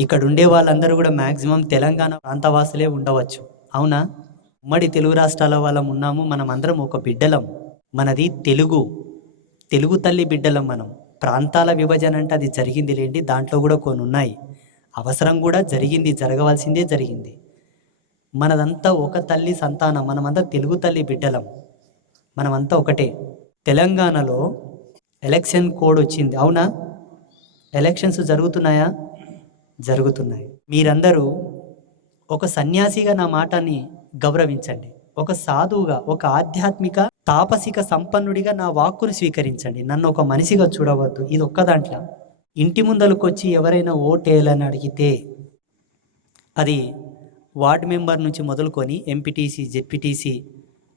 ఇక్కడ ఉండే వాళ్ళందరూ కూడా మ్యాక్సిమం తెలంగాణ ప్రాంతవాసులే ఉండవచ్చు. అవునా? ఉమ్మడి తెలుగు రాష్ట్రాల వాళ్ళం ఉన్నాము మనం అందరం ఒక బిడ్డలం. మనది తెలుగు. తెలుగు తల్లి బిడ్డలం మనం. ప్రాంతాల విభజన అంటే అది జరిగింది లేండి దాంట్లో కూడా కొన్ని ఉన్నాయి అవసరం కూడా జరిగింది జరగవలసిందే జరిగింది. మనదంతా ఒక తల్లి సంతానం మనమంతా తెలుగు తల్లి బిడ్డలం. మనమంతా ఒకటే. తెలంగాణలో ఎలక్షన్ కోడ్ వచ్చింది. అవునా? ఎలక్షన్స్ జరుగుతున్నాయా? జరుగుతున్నాయి. మీరందరూ ఒక సన్యాసిగా నా మాటని గౌరవించండి. ఒక సాధువుగా ఒక ఆధ్యాత్మిక తాపసిక సంపన్నుడిగా నా వాక్కును స్వీకరించండి. నన్ను ఒక మనిషిగా చూడవద్దు. ఇది ఒక్క దాంట్లో. ఇంటి ముందరకు వచ్చి ఎవరైనా ఓటేయాలని అడిగితే అది వార్డ్ మెంబర్ నుంచి మొదలుకొని ఎంపీటీసీ జెడ్పీటీసీ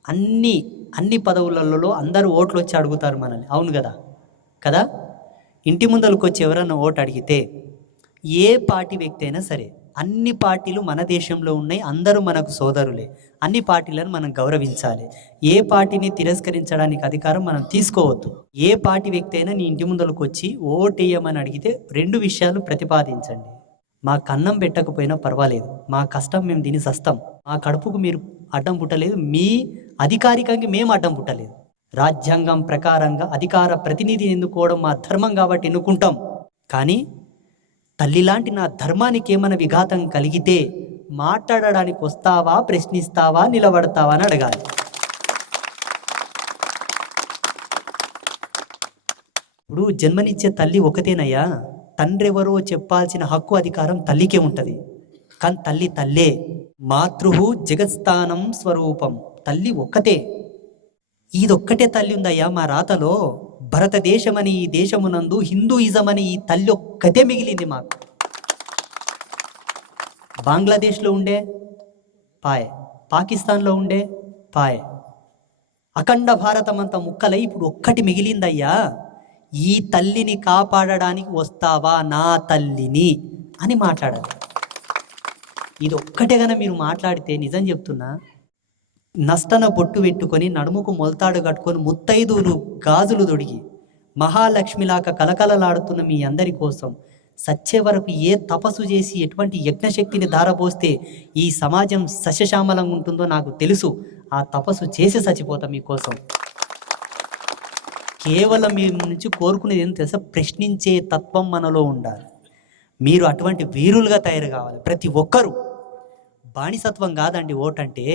అన్ని అన్ని పదవులలో అందరూ ఓట్లు వచ్చి అడుగుతారు మనల్ని. అవును కదా? కదా? ఇంటి ముందరకు వచ్చి ఎవరైనా ఓటు అడిగితే ఏ పార్టీ వ్యక్తి అయినా సరే అన్ని పార్టీలు మన దేశంలో ఉన్నాయి అందరూ మనకు సోదరులే. అన్ని పార్టీలను మనం గౌరవించాలి. ఏ పార్టీని తిరస్కరించడానికి అధికారం మనం తీసుకోవద్దు. ఏ పార్టీ వ్యక్తి అయినా నీ ఇంటి ముందరకు వచ్చి ఓటేయమని అడిగితే రెండు విషయాలు ప్రతిపాదించండి. మా కన్నం పెట్టకపోయినా పర్వాలేదు. మా కష్టం మేము దీని సస్తాం. మా కడుపుకు మీరు అడ్డం పుట్టలేదు. మీ అధికారికంగా మేము అడ్డం పుట్టలేదు. రాజ్యాంగం ప్రకారంగా అధికార ప్రతినిధిని ఎన్నుకోవడం మా ధర్మం కాబట్టి ఎన్నుకుంటాం. కానీ తల్లిలాంటి నా ధర్మానికి ఏమైనా విఘాతం కలిగితే మాట్లాడడానికి వస్తావా ప్రశ్నిస్తావా నిలబడతావా అని అడగాలి. ఇప్పుడు జన్మనిచ్చే తల్లి ఒకతేనయ్యా తండ్రెవరో చెప్పాల్సిన హక్కు అధికారం తల్లికే ఉంటుంది. కానీ తల్లి తల్లే. మాతృ జగత్స్థానం స్వరూపం. తల్లి ఒక్కతే. ఇదొక్కటే తల్లి ఉందయ్యా మా రాతలో. భరతదేశమని ఈ దేశమునందు హిందూయిజం అని ఈ తల్లి కథే మిగిలింది మాకు. బంగ్లాదేశ్లో ఉండే పాయ్ పాకిస్తాన్లో ఉండే పాయ్. అఖండ భారతం అంత ముక్కలై ఇప్పుడు ఒక్కటి మిగిలిందయ్యా. ఈ తల్లిని కాపాడడానికి వస్తావా నా తల్లిని అని మాట్లాడాలి. ఇది ఒక్కటే గన మీరు మాట్లాడితే నిజం చెప్తున్నా నష్టన బొట్టు పెట్టుకొని నడుముకు మొలతాడు కట్టుకొని ముత్తైదువులు గాజులు దొడిగి మహాలక్ష్మిలాగా కలకలలాడుతున్న మీ అందరి కోసం సచ్చే వరకు ఏ తపస్సు చేసి ఎటువంటి యజ్ఞశక్తిని ధారపోస్తే ఈ సమాజం సస్యశ్యామలంగా ఉంటుందో నాకు తెలుసు. ఆ తపస్సు చేసి చచ్చిపోతా మీకోసం కేవలం మీ నుంచి కోరుకునేది ఏం తెలుసా? ప్రశ్నించే తత్వం మనలో ఉండాలి. మీరు అటువంటి వీరులుగా తయారు కావాలి. ప్రతి ఒక్కరూ. బానిసత్వం కాదండి ఓటు అంటే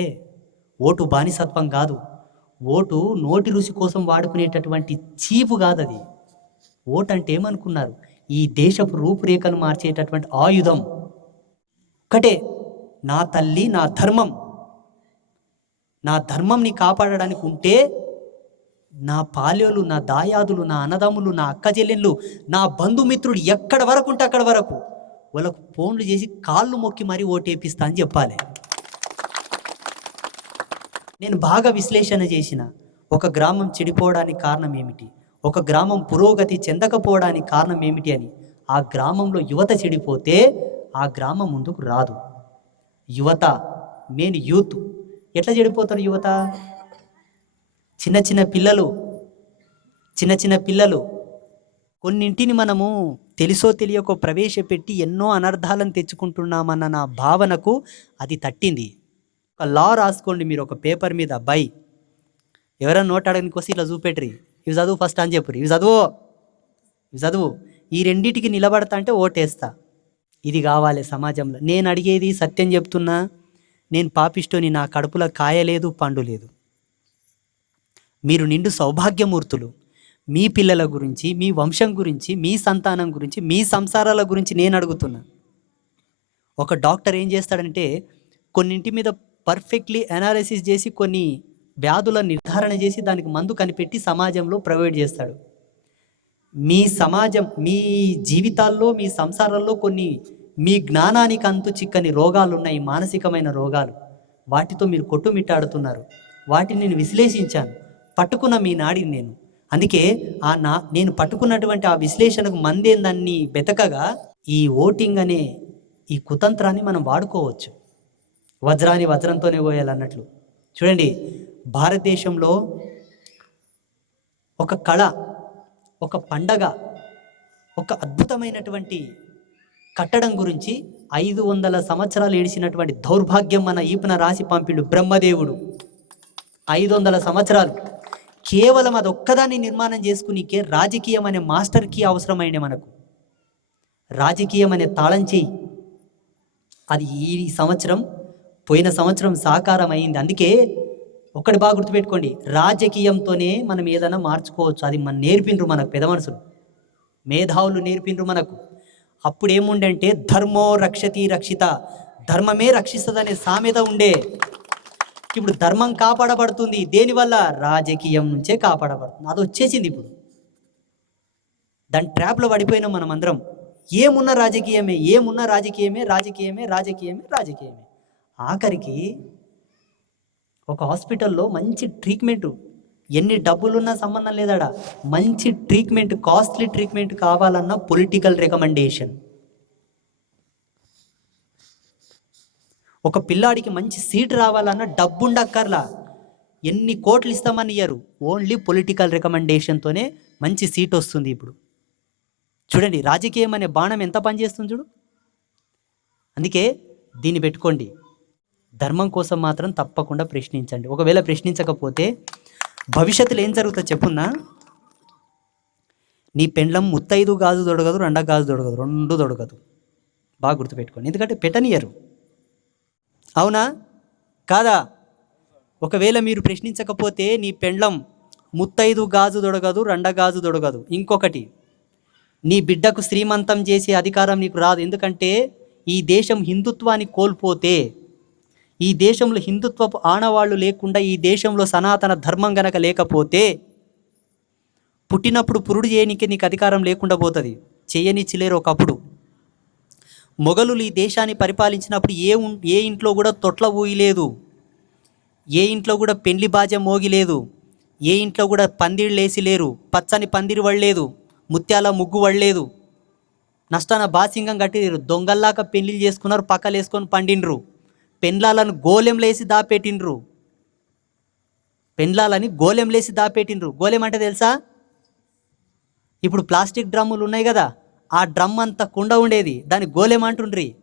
ఓటు బానిసత్వం కాదు. ఓటు నోటి రుచి కోసం వాడుకునేటటువంటి చీపు కాదు అది ఓటు అంటే ఏమనుకున్నారు ఈ దేశపు రూపురేఖలు మార్చేటటువంటి ఆయుధం. ఒకటే నా తల్లి నా ధర్మం. నా ధర్మంని కాపాడడానికి ఉంటే నా పాల్యోలు నా దాయాదులు నా అన్నదమ్ములు నా అక్క చెల్లెళ్ళు నా బంధుమిత్రుడు ఎక్కడ వరకు ఉంటే అక్కడ వరకు వాళ్ళకు ఫోన్లు చేసి కాళ్ళు మొక్కి మరీ ఓటేపిస్తా అని చెప్పాలి. నేను బాగా విశ్లేషణ చేసిన ఒక గ్రామం చెడిపోవడానికి కారణం ఏమిటి? ఒక గ్రామం పురోగతి చెందకపోవడానికి కారణం ఏమిటి అని. ఆ గ్రామంలో యువత చెడిపోతే ఆ గ్రామం ముందుకు రాదు. యువత నేను యూత్. ఎట్లా చెడిపోతారు యువత? చిన్న చిన్న పిల్లలు చిన్న చిన్న పిల్లలు. కొన్నింటిని మనము తెలుసో తెలియకో ప్రవేశపెట్టి ఎన్నో అనర్థాలను తెచ్చుకుంటున్నామన్న నా భావనకు అది తట్టింది. ఒక లా రాసుకోండి మీరు ఒక పేపర్ మీద. బై. ఎవరైనా నోట్ అడగడానికి వస్తే ఇట్లా చూపెట్టరి. ఇవి చదువు ఫస్ట్ అని చెప్పరు ఇవి చదువు. ఇవి చదువు. ఈ రెండింటికి నిలబడతా అంటే ఓటేస్తా. ఇది కావాలి సమాజంలో. నేను అడిగేది సత్యం చెప్తున్నా. నేను పాపిష్టోని నా కడుపులో కాయలేదు పండు లేదు. మీరు నిండు సౌభాగ్యమూర్తులు. మీ పిల్లల గురించి మీ వంశం గురించి మీ సంతానం గురించి మీ సంసారాల గురించి నేను అడుగుతున్నా. ఒక డాక్టర్ ఏం చేస్తాడంటే కొన్నింటి మీద పర్ఫెక్ట్లీ అనాలిసిస్ చేసి కొన్ని వ్యాధుల నిర్ధారణ చేసి దానికి మందు కనిపెట్టి సమాజంలో ప్రొవైడ్ చేస్తాడు. మీ సమాజం మీ జీవితాల్లో మీ సంసారాల్లో కొన్ని మీ జ్ఞానానికి అంతు చిక్కని రోగాలు ఉన్నాయి మానసికమైన రోగాలు. వాటితో మీరు కొట్టుమిట్టాడుతున్నారు. వాటిని నేను విశ్లేషించాను. పట్టుకున్న మీ నాడిని నేను. అందుకే ఆ నా నేను పట్టుకున్నటువంటి ఆ విశ్లేషణకు మందేందాన్ని బెతకగా ఈ ఓటింగ్ అనే ఈ కుతంత్రాన్ని మనం వాడుకోవచ్చు. వజ్రాన్ని వజ్రంతోనే కోయాలన్నట్లు చూడండి భారతదేశంలో ఒక కళ ఒక పండగ ఒక అద్భుతమైనటువంటి కట్టడం గురించి ఐదు వందల సంవత్సరాలు ఏడిసినటువంటి దౌర్భాగ్యం మన ఈపున రాసి పంపిండు బ్రహ్మదేవుడు. ఐదు వందల సంవత్సరాలు. కేవలం అది ఒక్కదాన్ని నిర్మాణం చేసుకునికే రాజకీయం అనే మాస్టర్ కీ అవసరమైన మనకు. రాజకీయం అనే తాళం చేయి అది ఈ సంవత్సరం పోయిన సంవత్సరం సాకారం అయింది. అందుకే ఒక్కటి బాగా గుర్తుపెట్టుకోండి. రాజకీయంతోనే మనం ఏదైనా మార్చుకోవచ్చు. అది మన నేర్పిండ్రు మనకు పెద్ద మనుషులు. మేధావులు నేర్పిండ్రు మనకు. అప్పుడు ఏముండంటే ధర్మో రక్షతి రక్షిత. ధర్మమే రక్షిస్తుందనే సామెత ఉండే. ఇప్పుడు ధర్మం కాపాడబడుతుంది. దేనివల్ల? రాజకీయం నుంచే కాపాడబడుతుంది. అది వచ్చేసింది ఇప్పుడు. దాని ట్రాప్లో పడిపోయినాం మనం అందరం ఏమున్న రాజకీయమే? ఏమున్న రాజకీయమే? రాజకీయమే? రాజకీయమే? రాజకీయమే? ఆఖరికి ఒక హాస్పిటల్లో మంచి ట్రీట్మెంట్. ఎన్ని డబ్బులున్నా సంబంధం లేదాడ? మంచి ట్రీట్మెంట్ కాస్ట్లీ ట్రీట్మెంట్ కావాలన్నా పొలిటికల్ రికమెండేషన్. ఒక పిల్లాడికి మంచి సీట్ రావాలన్నా డబ్బు ఉండక్కర్లా ఎన్ని కోట్లు ఇస్తామని ఇయ్యరు. ఓన్లీ పొలిటికల్ రికమెండేషన్తోనే మంచి సీట్ వస్తుంది ఇప్పుడు. చూడండి రాజకీయం అనే బాణం ఎంత పనిచేస్తుంది చూడు? అందుకే దీన్ని పెట్టుకోండి. ధర్మం కోసం మాత్రం తప్పకుండా ప్రశ్నించండి. ఒకవేళ ప్రశ్నించకపోతే భవిష్యత్తులో ఏం జరుగుతుందో చెప్పున్నా నీ పెండ్లం ముత్తైదు గాజు దొడగదు రెండ గాజు దొడగదు రెండు దొడగదు బాగా గుర్తుపెట్టుకోండి. ఎందుకంటే పెట్టనియరు. అవునా? కాదా? ఒకవేళ మీరు ప్రశ్నించకపోతే నీ పెండ్లం ముత్తైదు గాజు దొడగదు రెండ గాజు దొడగదు ఇంకొకటి నీ బిడ్డకు శ్రీమంతం చేసే అధికారం నీకు రాదు. ఎందుకంటే ఈ దేశం హిందుత్వాన్ని కోల్పోతే ఈ దేశంలో హిందుత్వపు ఆనవాళ్ళు లేకుండా ఈ దేశంలో సనాతన ధర్మం గనక లేకపోతే పుట్టినప్పుడు పురుడు చేయనికి నీకు అధికారం లేకుండా పోతుంది. చేయనిచ్చిలేరు ఒకప్పుడు. మొఘలులు ఈ దేశాన్ని పరిపాలించినప్పుడు ఏ ఉం- ఏ ఇంట్లో కూడా తొట్ల ఊయలేదు ఏ ఇంట్లో కూడా పెండ్లి బాజ మోగిలేదు ఏ ఇంట్లో కూడా పందిళ్ళు లేసి లేరు. పచ్చని పందిరి వడలేదు. ముత్యాల ముగ్గు వడలేదు. నష్టాన బాసింగం కట్టిరు. దొంగల్లాక పెళ్ళి చేసుకున్నారు పక్కలు వేసుకొని పండిండ్రు. పెండ్లాలను గోలెంలేసి దాపెట్టిండ్రు. పెండ్లాలని గోలెంలేసి దాపెట్టిండ్రు. గోలెం అంటే తెలుసా? ఇప్పుడు ప్లాస్టిక్ డ్రమ్ములు ఉన్నాయి కదా ఆ డ్రమ్ అంతా కుండ ఉండేది. దాన్ని గోలెం అంటుండ్రి.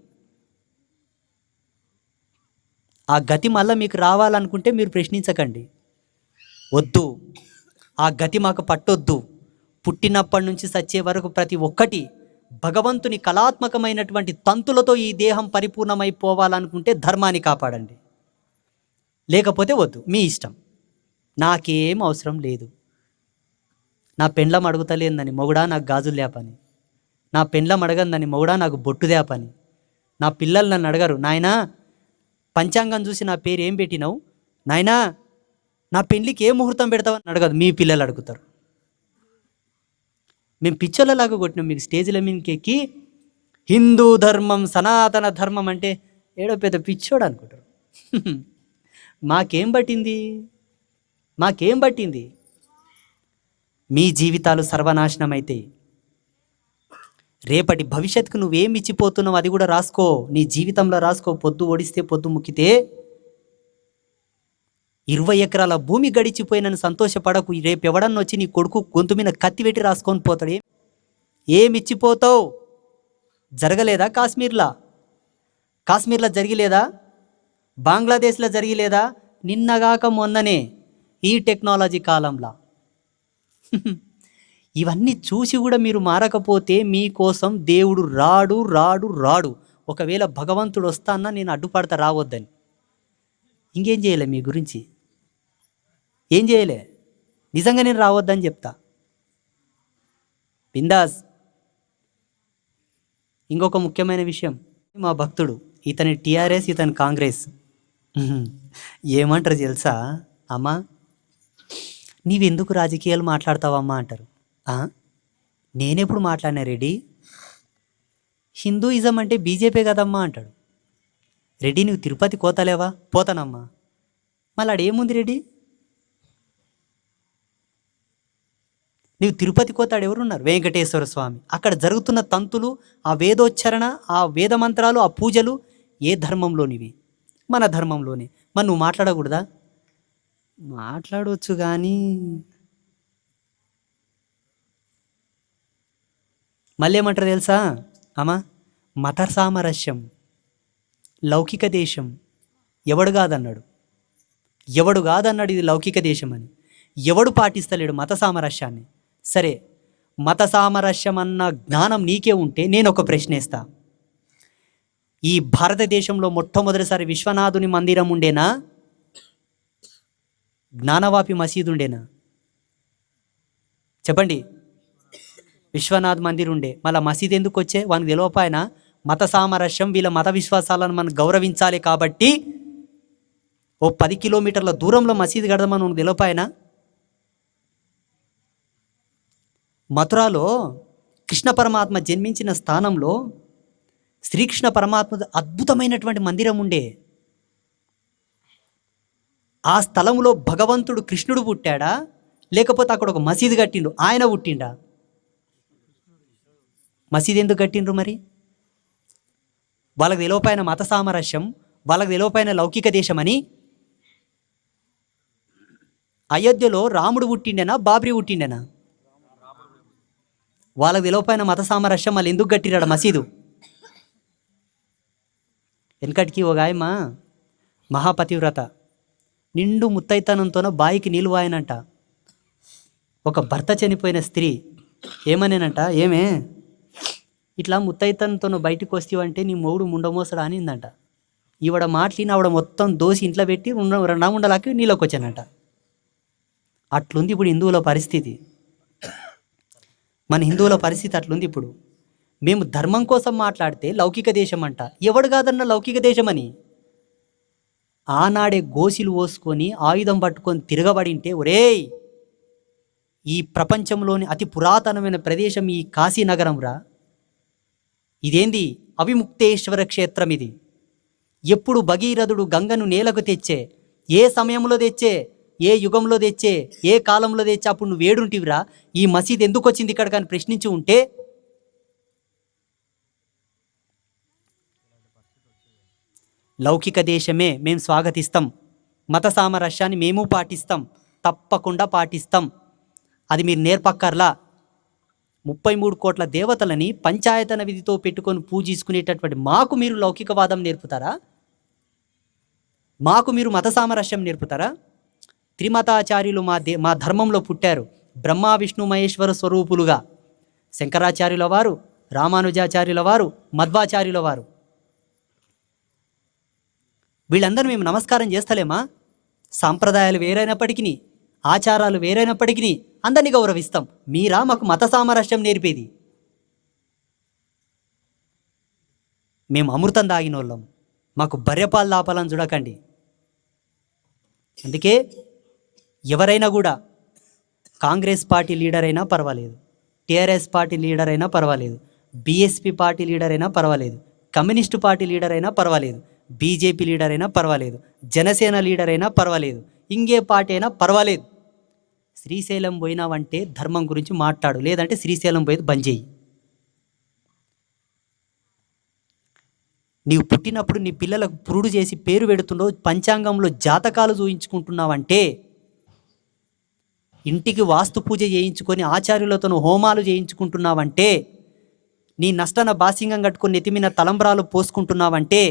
ఆ గతి మళ్ళీ మీకు రావాలనుకుంటే మీరు ప్రశ్నించకండి. వద్దు. ఆ గతి మాకు పట్టొద్దు. పుట్టినప్పటి నుంచి సచ్చే వరకు ప్రతి ఒక్కటి భగవంతుని కళాత్మకమైనటువంటి తంతులతో ఈ దేహం పరిపూర్ణమైపోవాలనుకుంటే ధర్మాన్ని కాపాడండి. లేకపోతే వద్దు మీ ఇష్టం. నాకేం అవసరం లేదు. నా పెండ్లం అడుగుతలేందని మొగుడా నాకు గాజులు లేపని. నా పెండ్లం అడగందని మొగుడా నాకు బొట్టు దేపని నా పిల్లలు నన్ను అడగరు. నాయనా పంచాంగం చూసి నా పేరు ఏం పెట్టినావు? నాయనా నా పెళ్ళికి ఏ ముహూర్తం పెడతావని అడగదు. మీ పిల్లలు అడుగుతారు. మేము పిచ్చోళ్ళలాగా కొట్టినాం. మీకు స్టేజ్ల మీదకి ఎక్కి హిందూ ధర్మం సనాతన ధర్మం అంటే ఏడో పెద్ద పిచ్చోడు అనుకుంటారు. మాకేం పట్టింది? మాకేం పట్టింది? మీ జీవితాలు సర్వనాశనం అవుతాయి రేపటి భవిష్యత్తుకు నువ్వేం ఇచ్చిపోతున్నావు అది కూడా రాసుకో. నీ జీవితంలో రాసుకో. పొద్దు ఓడిస్తే పొద్దు ముక్కితే ఇరవై ఎకరాల భూమి గడిచిపోయినని సంతోషపడకు. రేపు ఎవడన్నా వచ్చి నీ కొడుకు గొంతు మీద కత్తి పెట్టి రాసుకొని పోతాడు. ఏమిచ్చిపోతావు? జరగలేదా కాశ్మీర్లా? కాశ్మీర్లో జరిగిలేదా? బంగ్లాదేశ్లో జరిగిలేదా? నిన్నగాక మొన్ననే ఈ టెక్నాలజీ కాలంలో. ఇవన్నీ చూసి కూడా మీరు మారకపోతే మీకోసం దేవుడు రాడు రాడు రాడు. ఒకవేళ భగవంతుడు వస్తానన్నా నేను అడ్డుపడతా రావద్దని. ఇంకేం చేయలే మీ గురించి? ఏం చేయలే? నిజంగా నేను రావద్దని చెప్తా. బిందాస్. ఇంకొక ముఖ్యమైన విషయం. మా భక్తుడు ఇతని టీఆర్ఎస్ ఇతని కాంగ్రెస్. ఏమంటారు తెలుసా? అమ్మా నీవెందుకు రాజకీయాలు మాట్లాడతావమ్మా అంటారు. నేనెప్పుడు మాట్లాడినా రెడ్డి? హిందూయిజం అంటే బీజేపీ కదమ్మా అంటాడు. రెడ్డి నువ్వు తిరుపతి కోతలేవా? పోతానమ్మా. మళ్ళీ ఏముంది రెడ్డి? నువ్వు తిరుపతి కోతాడు ఎవరున్నారు? వెంకటేశ్వర స్వామి. అక్కడ జరుగుతున్న తంతులు ఆ వేదోచ్చరణ ఆ వేద మంత్రాలు ఆ పూజలు ఏ ధర్మంలోనివి? మన ధర్మంలోని. మరి నువ్వు మాట్లాడకూడదా? మాట్లాడవచ్చు కానీ మళ్ళీ ఏమంటారు తెలుసా? అమ్మా మత సామరస్యం లౌకిక దేశం. ఎవడు కాదన్నాడు? ఎవడు కాదన్నాడు ఇది లౌకిక దేశం అని. ఎవడు పాటిస్తలేడు మత సామరస్యాన్ని? సరే మత సామరస్యం అన్న జ్ఞానం నీకే ఉంటే నేను ఒక ప్రశ్న వేస్తా ఈ భారతదేశంలో మొట్టమొదటిసారి విశ్వనాథుని మందిరం ఉండేనా? జ్ఞానవాపి మసీదు ఉండేనా? చెప్పండి. విశ్వనాథ్ మందిర్ ఉండే. మళ్ళీ మసీద్ ఎందుకు వచ్చే? వానికి తెలియపాయన మత సామరస్యం వీళ్ళ మత విశ్వాసాలను మనం గౌరవించాలి కాబట్టి ఓ పది కిలోమీటర్ల దూరంలో మసీదు కడదామని మనకు మథురాలో కృష్ణ పరమాత్మ జన్మించిన స్థానంలో శ్రీకృష్ణ పరమాత్మ అద్భుతమైనటువంటి మందిరం ఉండే. ఆ స్థలంలో భగవంతుడు కృష్ణుడు పుట్టాడా? లేకపోతే అక్కడ ఒక మసీదు కట్టిండు ఆయన పుట్టిండా? మసీదు ఎందుకు కట్టిండ్రు మరి? వాళ్ళకి తెలియపోయిన మత సామరస్యం వాళ్ళకి తెలియపోయిన లౌకిక దేశమని అయోధ్యలో రాముడు పుట్టిండేనా బాబ్రీ పుట్టిండేనా? వాళ్ళ విలువపైన మత సామరస్యం వాళ్ళు ఎందుకు కట్టిరాడు మసీదు? వెనకటికి ఒక ఆయమ్మ మహాపతివ్రత. నిండు ముత్తైతనంతోనో బాయికి నిలువాయనంట ఒక భర్త చనిపోయిన స్త్రీ ఏమనేనంట? ఏమే? ఇట్లా ముత్తైతనంతో బయటకు వస్తేవంటే నీ మొగుడు ముండమోసడా అనిందంట. ఈవిడ మాటలిని ఆవిడ మొత్తం దోసి ఇంట్లో పెట్టి ఉండ రెండాముండలాకి నీళ్ళకి వచ్చానంట అట్లుంది ఇప్పుడు హిందువుల పరిస్థితి. మన హిందువుల పరిస్థితి అట్లుంది ఇప్పుడు. మేము ధర్మం కోసం మాట్లాడితే లౌకిక దేశం అంట. ఎవడు కాదన్న లౌకిక దేశమని? ఆనాడే గోసిలు పోసుకొని ఆయుధం పట్టుకొని తిరగబడింటే ఒరేయ్! ఈ ప్రపంచంలోని అతి పురాతనమైన ప్రదేశం ఈ కాశీనగరం రా. ఇదేంది? అవిముక్తేశ్వర క్షేత్రం ఇది. ఎప్పుడు భగీరథుడు గంగను నేలకు తెచ్చే ఏ సమయంలో తెచ్చే ఏ యుగంలో తెచ్చే ఏ కాలంలో తెచ్చే అప్పుడు నువ్వు వేడుంటివిరా ఈ మసీద్ ఎందుకు వచ్చింది ఇక్కడ కానీ ప్రశ్నించి ఉంటే? లౌకిక దేశమే మేము స్వాగతిస్తాం. మత సామరస్యాన్ని మేము పాటిస్తాం. తప్పకుండా పాటిస్తాం. అది మీరు నేర్పక్కర్లా. ముప్పై మూడు కోట్ల దేవతలని పంచాయతన విధితో పెట్టుకొని పూజించుకునేటటువంటి మాకు మీరు లౌకికవాదం నేర్పుతారా? మాకు మీరు మత సామరస్యం నేర్పుతారా? త్రిమతాచార్యులు మా దే మా ధర్మంలో పుట్టారు. బ్రహ్మ విష్ణు మహేశ్వర స్వరూపులుగా. శంకరాచార్యుల వారు రామానుజాచార్యుల వారు మధ్వాచార్యుల వారు వీళ్ళందరూ మేము నమస్కారం చేస్తలేమా? సాంప్రదాయాలు వేరైనప్పటికీ ఆచారాలు వేరైనప్పటికీ అందరినీ గౌరవిస్తాం. మీరా మాకు మత సామరస్యం నేర్పేది. మేము అమృతం తాగినోళ్ళం మాకు బర్రెపాలు దాపాలని చూడకండి. అందుకే ఎవరైనా కూడా కాంగ్రెస్ పార్టీ లీడర్ అయినా పర్వాలేదు. టీఆర్ఎస్ పార్టీ లీడర్ అయినా పర్వాలేదు. బీఎస్పీ పార్టీ లీడర్ అయినా పర్వాలేదు. కమ్యూనిస్టు పార్టీ లీడర్ అయినా పర్వాలేదు. బీజేపీ లీడర్ అయినా పర్వాలేదు. జనసేన లీడర్ అయినా పర్వాలేదు. ఇంకే పార్టీ అయినా పర్వాలేదు. శ్రీశైలం పోయినావంటే ధర్మం గురించి మాట్లాడు. లేదంటే శ్రీశైలం పోయేది బంద్ చేయి. నీవు పుట్టినప్పుడు నీ పిల్లలకు పురుడు చేసి పేరు పెడుతుండో పంచాంగంలో జాతకాలు చూయించుకుంటున్నావంటే ఇంటికి వాస్తు పూజ చేయించుకొని ఆచార్యులతో హోమాలు చేయించుకుంటున్నావంటే నీ నష్టన బాసింగం కట్టుకొని నెతిమిన తలంబ్రాలు పోసుకుంటున్నావంటే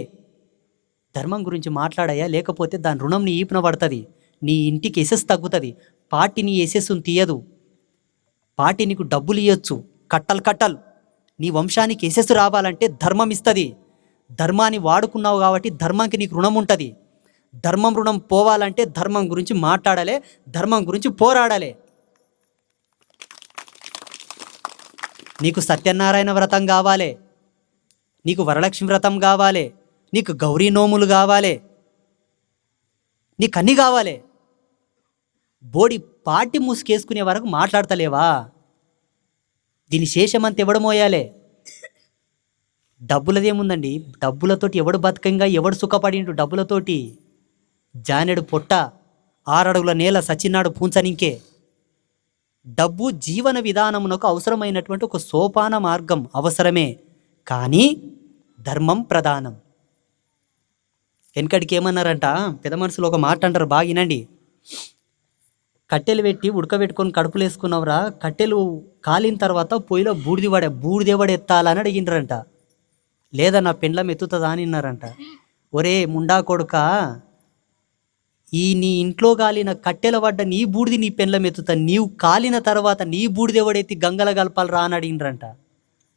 ధర్మం గురించి మాట్లాడాయా లేకపోతే దాని రుణం నీ ఈపున పడుతుంది. నీ ఇంటికి ఎసెస్ తగ్గుతుంది. పార్టీ నీ ఎసెస్ను తీయదు. పార్టీ నీకు డబ్బులు ఇవ్వచ్చు కట్టలు కట్టలు. నీ వంశానికి ఎసెస్ రావాలంటే ధర్మం ఇస్తుంది. ధర్మాన్ని వాడుకున్నావు కాబట్టి ధర్మానికి నీకు రుణం ఉంటుంది. ధర్మం రుణం పోవాలంటే ధర్మం గురించి మాట్లాడాలి ధర్మం గురించి పోరాడాలి. నీకు సత్యనారాయణ వ్రతం కావాలి నీకు వరలక్ష్మి వ్రతం కావాలి నీకు గౌరీ నోములు కావాలి నీకు అన్నీ కావాలి. బోడి పాటి మూసుకేసుకునే వరకు మాట్లాడతలేవా? దీని శేషమంత ఎవడు మోయాలే? డబ్బులదేముందండి డబ్బులతోటి ఎవడు బతకంగా ఎవడు సుఖపడిండు డబ్బులతోటి? జానెడు పొట్ట ఆరడుగుల నేల సచిన్నాడు పూంచనింకే. డబ్బు జీవన విధానమునకు అవసరమైనటువంటి ఒక సోపాన మార్గం అవసరమే కానీ ధర్మం ప్రధానం. వెనకడికి ఏమన్నారంట? పెద్ద మనసులో ఒక మాట అంటారు బాగా వినండి. కట్టెలు పెట్టి ఉడకబెట్టుకొని కడుపులు వేసుకున్నవరా కట్టెలు కాలిన తర్వాత పొయ్యిలో బూడిది పడే బూడిదేవాడు ఎత్తాలని అడిగినరంట లేదా నా పెండ్లం ఎత్తుతుందా అని అన్నారంట. ఒరే ముండా కొడుక ఈ నీ ఇంట్లో కాలిన కట్టెల పడ్డ నీ బూడిది నీ పెండ్లం ఎత్తుతా నీవు కాలిన తర్వాత నీ బూడిది ఎవడైతే గంగల గలపాలి రా అని అడిగినరంట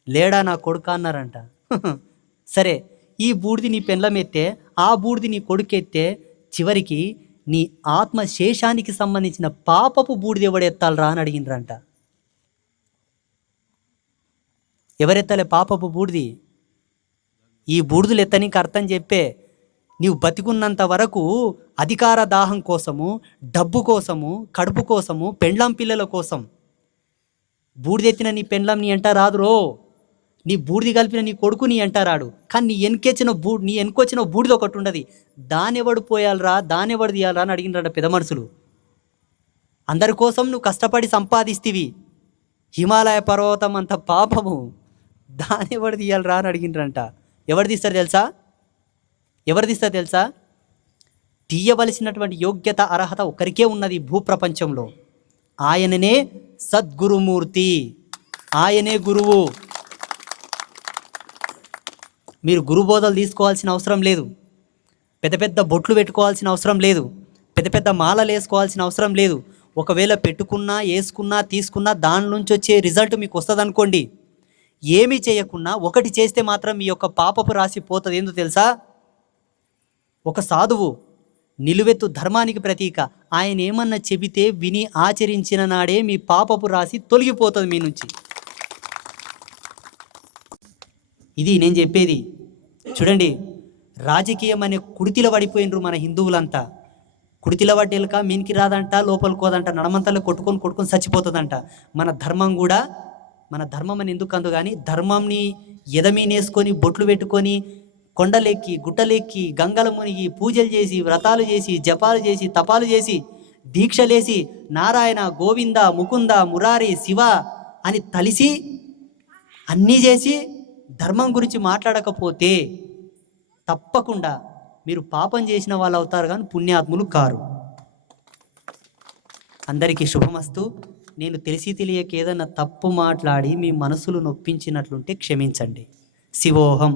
లేడా నా కొడుక అన్నారంట. సరే ఈ బూడిది నీ పెండ్లం ఎత్తే ఆ బూడిది నీ కొడుకెత్తే చివరికి నీ ఆత్మ శేషానికి సంబంధించిన పాపపు బూడిది ఎవడెత్తాలరా అని అడిగినరంట పాపపు బూడిది? ఈ బూడిదలు ఎత్తనీకి అర్థం చెప్పే నీవు బతికున్నంత వరకు అధికార దాహం కోసము డబ్బు కోసము కడుపు కోసము పెండ్లాం పిల్లల కోసం. బూడిదెత్తిన నీ పెండ్లాం నీ అంట రాదురో. నీ బూడిది కలిపిన నీ కొడుకు నీ అంటారాడు రాడు. కానీ నీ వెనకొచ్చిన బూ నీ వెనకొచ్చిన బూడిద ఒకటి ఉండదు. దానెవడు పోయాలరా దానెవడు తీయాలరా అని అడిగినట పెద్ద మనుషులు అందరి కోసం నువ్వు కష్టపడి సంపాదిస్తివి. హిమాలయ పర్వతం అంత పాపము. దానెవడు తీయాలరా అని అడిగినరంట. ఎవరు తీస్తారు తెలుసా? ఎవరిది ఇస్తా తెలుసా? తీయవలసినటువంటి యోగ్యత అర్హత ఒకరికే ఉన్నది భూప్రపంచంలో. ఆయననే సద్గురుమూర్తి. ఆయనే గురువు. మీరు గురుబోధలు తీసుకోవాల్సిన అవసరం లేదు. పెద్ద పెద్ద బొట్లు పెట్టుకోవాల్సిన అవసరం లేదు. పెద్ద పెద్ద మాలలు వేసుకోవాల్సిన అవసరం లేదు. ఒకవేళ పెట్టుకున్నా వేసుకున్నా తీసుకున్నా దాని నుంచి వచ్చే రిజల్ట్ మీకు వస్తుంది అనుకోండి. ఏమీ చేయకున్నా ఒకటి చేస్తే మాత్రం మీ యొక్క పాపపు రాసి పోతుంది. ఏందో తెలుసా? ఒక సాధువు నిలువెత్తు ధర్మానికి ప్రతీక. ఆయన ఏమన్నా చెబితే విని ఆచరించిన నాడే మీ పాపపు రాసి తొలగిపోతుంది మీ నుంచి. ఇది నేను చెప్పేది. చూడండి రాజకీయం అనే కుడితిలో పడిపోయినరు మన హిందువులంతా. కుడితిలో పడ్డేలక మీనికి రాదంట లోపలికి కోదంట నడమంతలో కొట్టుకొని కొట్టుకొని చచ్చిపోతుందంట. మన ధర్మం కూడా మన ధర్మం అని ఎందుకు అందు కానీ ధర్మంని ఎదమీనేసుకొని బొట్లు పెట్టుకొని కొండలెక్కి గుట్టలెక్కి గంగల మునిగి పూజలు చేసి వ్రతాలు చేసి జపాలు చేసి తపాలు చేసి దీక్షలేసి నారాయణ గోవింద ముకుంద మురారి శివ అని తలిసి అన్నీ చేసి ధర్మం గురించి మాట్లాడకపోతే తప్పకుండా మీరు పాపం చేసిన వాళ్ళు అవుతారు కానీ పుణ్యాత్ములు కారు. అందరికీ శుభమస్తు. నేను తెలిసి తెలియక ఏదైనా తప్పు మాట్లాడి మీ మనసులు నొప్పించినట్లుంటే క్షమించండి. శివోహం.